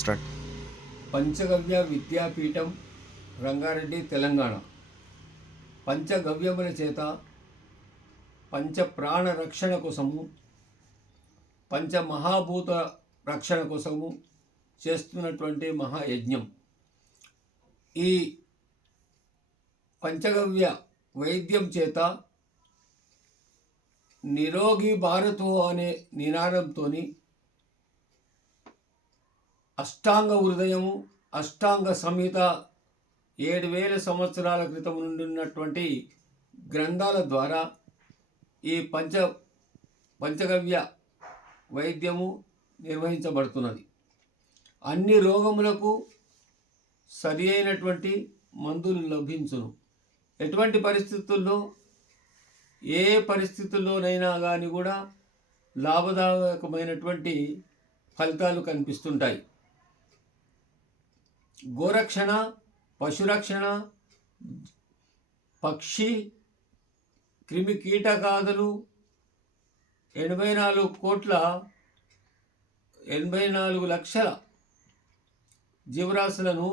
Start. పంచగవ్య విద్యాపీఠం రంగారెడ్డి తెలంగాణ. పంచగవ్యముల చేత పంచప్రాణ రక్షణ కోసము, పంచమహాభూత రక్షణ కోసము చేస్తున్నటువంటి మహాయజ్ఞం. ఈ పంచగవ్య వైద్యం చేత నిరోగి భారతో అనే నినాదంతో అష్టాంగ హృదయము, అష్టాంగ సంహిత 7,000 సంవత్సరాల క్రితం నుండి ఉన్నటువంటి గ్రంథాల ద్వారా ఈ పంచగవ్య వైద్యము నిర్వహించబడుతున్నది. అన్ని రోగములకు సరి అయినటువంటి మందులు లభించును. ఎటువంటి పరిస్థితుల్లో, ఏ పరిస్థితుల్లోనైనా కానీ కూడా లాభదాయకమైనటువంటి ఫలితాలు కనిపిస్తుంటాయి. గోరక్షణ, పశురక్షణ, పక్షి, క్రిమి కీటకాదులు 84 లక్షల జీవరాశులను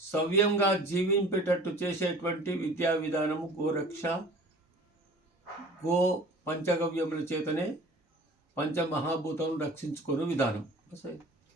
సవ్యంగా జీవింపేటట్టు చేసేటువంటి విద్యా విధానము గోరక్ష. పంచగవ్యముల చేతనే పంచమహాభూతం రక్షించుకునే విధానం.